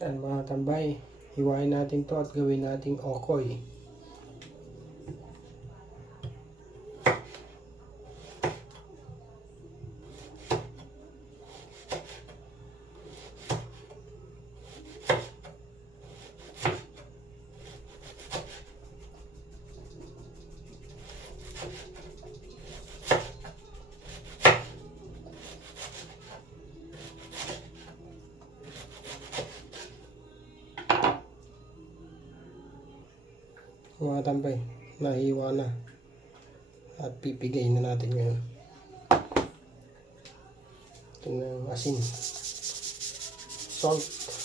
Yan mga tambay, hiwain natin to at gawin nating okoy. Mga tambay, nahiwa na. At pipigay na natin ngayon. Ito na yung asin. Salt.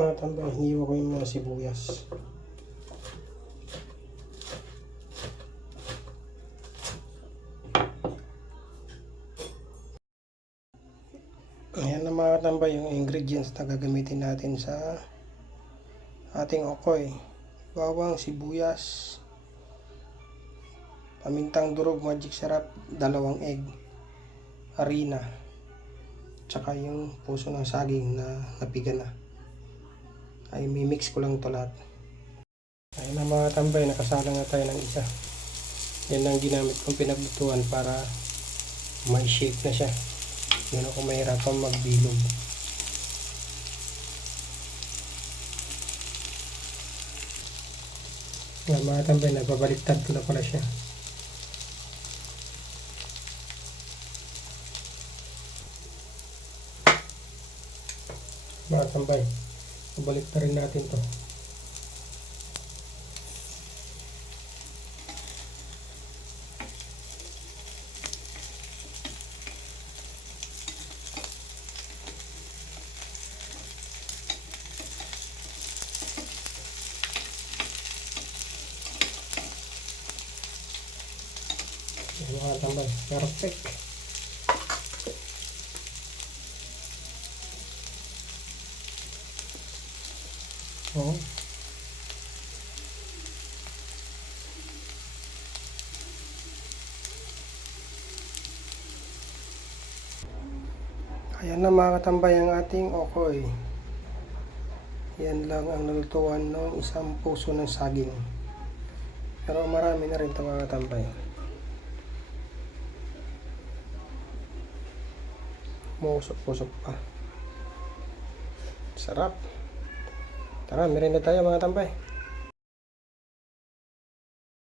Mga tambay, hiniwa ko yung mga sibuyas. Ayan na mga tambay yung ingredients na gagamitin natin sa ating okoy. Bawang, sibuyas, pamintang durog, magic sarap, dalawang egg, harina, tsaka yung puso ng saging na napiga na ay mimix ko lang ito lahat. Ayun na mga tambay, nakasala na tayo ng isa. Yan ang ginamit kong pinaglutuan para may shape na siya. Yun ako mahirapan magbilog. Yan mga tambay, nagbabaliktad ko na pala siya. Mga tambay, Balik na rin natin to. Yan mga tambay. Perfect. Oo. Ayan na mga katambay ang ating okoy. Yan lang ang nalutuan ng isang puso ng saging. Pero marami na rin ito mga katambay. Musok-pusok pa. Sarap. Tara, meron na tayo mga tambay.